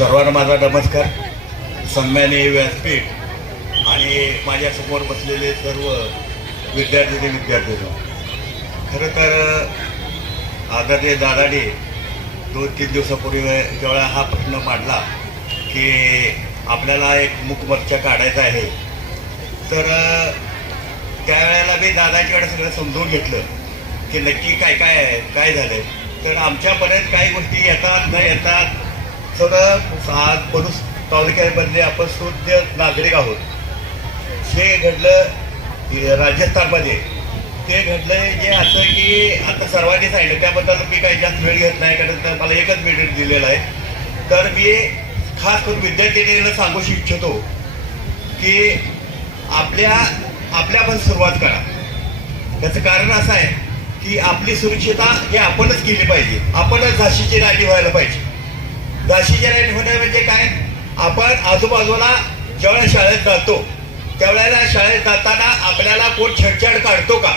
सर्वांना माझा नमस्कार. सन्माननीय व्यासपीठ आणि माझ्यासमोर बसलेले सर्व विद्यार्थी. खरं तर आदरणीय दादाने 2-3 दिवसापूर्वी जेव्हा हा प्रश्न मांडला की आपल्याला एक मूकमोर्चा काढायचा आहे, तर त्यावेळेला मी दादाच्याकडे सगळं समजून घेतलं की नक्की काय झालं. तर आमच्यापर्यंत काही गोष्टी येतात न येतात, सगळं पलूस तालुक्यामधले आपण शुद्ध नागरिक आहोत. हे घडलं राजस्थानमध्ये, ते घडलं जे असं की आता सर्वांनी सांगितलं, त्याबद्दल मी काही जास्त वेळ घेत नाही, कारण मला एकच मिनिट दिलेला आहे. तर मी खास करून विद्यार्थ्यांना सांगू इच्छितो की आपल्या पण सुरुवात करा. त्याचं कारण असं आहे की आपली सुरक्षितता हे आपणच केली पाहिजे. आपणच झाशीची राणी व्हायला पाहिजे. झाशीची राणी होणं म्हणजे काय, आपण आजूबाजूला ज्यावेळेला शाळेत जातो त्यावेळेला शाळेत जाताना आपल्याला कोण छेडछाड काढतो का,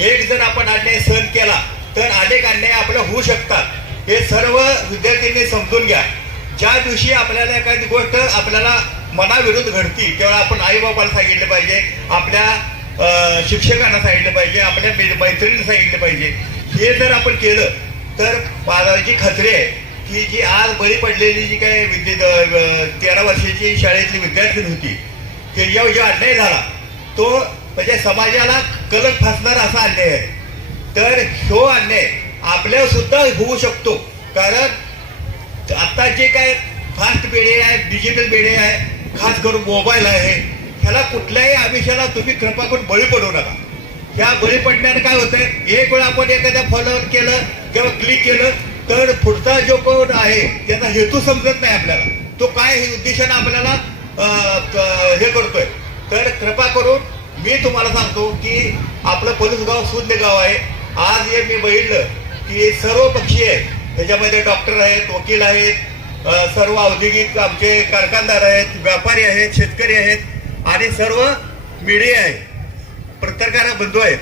एक जर आपण अन्याय सहन केला तर अनेक अन्याय आपल्या होऊ शकतात. हे सर्व विद्यार्थ्यांनी समजून घ्या. ज्या दिवशी आपल्याला एखादी गोष्ट आपल्याला मनाविरुद्ध घडती त्यावेळेला आपण आईबाबाला सांगितलं पाहिजे, आपल्या शिक्षकांना सांगितलं पाहिजे, आपल्या मैत्रिणींना सांगितलं पाहिजे. हे जर आपण केलं तर बाळाची खात्री आहे की जी आज बळी पडलेली जी काही 13 वर्षाची शाळेतली विद्यार्थी होती, त्याच्यावर जो अन्याय झाला तो म्हणजे समाजाला कलंक फासणारा असा अन्याय आहे. तर तो अन्याय आपल्यावर सुद्धा होऊ शकतो. कारण आता जे काय फास्ट बेडे आहे, डिजिटल बेडे आहे, खास करून मोबाईल आहे, ह्याला कुठल्याही आमिषाला तुम्ही कृपा करून बळी पडू नका. ह्या बळी पडण्याने काय होतंय, एक वेळ आपण एखाद्या फॉलोअर केलं किंवा क्लिक केलं तर पुढचा जो कोण आहे त्याचा हेतू समजत नाही आपल्याला, तो काय हे उद्देशाने आपल्याला हे करतोय. तर कृपा करून मी तुम्हाला सांगतो की आपलं पोलीस गाव शुद्ध गाव आहे. आज हे मी बघितलं की सर्व पक्षी आहेत, त्याच्यामध्ये डॉक्टर आहेत, वकील आहेत, सर्व औद्योगिक आमचे कारखानदार आहेत, व्यापारी आहेत, शेतकरी आहेत आणि सर्व मीडिया आहेत, पत्रकार बंधू आहेत.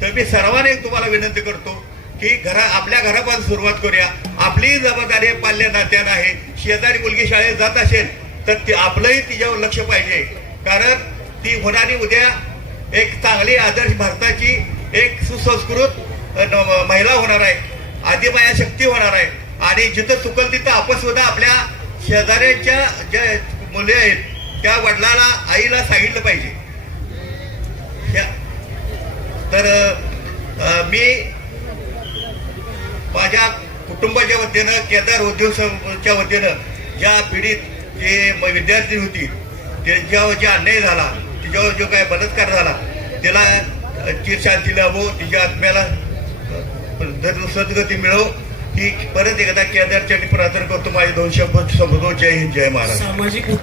तर मी सर्वांना तुम्हाला विनंती करतो की आपल्या घरापासून सुरुवात करूया. आपली जबाबदारी पाल्य नात्यानं आहे. शेजारी मुलगी शाळेत जात असेल तर ते आपलंही तिच्यावर लक्ष पाहिजे, कारण ती होणारी उद्या एक चांगली आदर्श भारताची एक सुसंस्कृत महिला होणार आहे, आदिमाया शक्ती होणार आहे. आणि जिथं चुकल तिथं आपण सुद्धा आपल्या शेजाऱ्यांच्या ज्या मुले आहेत त्या वडिलाला आईला सांगितलं पाहिजे. तर मी माझ्या कुटुंबाच्या वतीनं, केदार उद्योगच्या वतीनं ज्या पीडित जे विद्यार्थी होती त्यांच्यावर जे अन्याय झाला, तिच्यावर जो काय बलात्कार झाला, त्याला चिरशांती लाभो, तिच्या आत्म्याला सद्गती मिळो ही परत एकदा केदारच्या प्रार्थना करतो. माझे 2 शब्द संबोधतो. जय हिंद, जय महाराष्ट्र.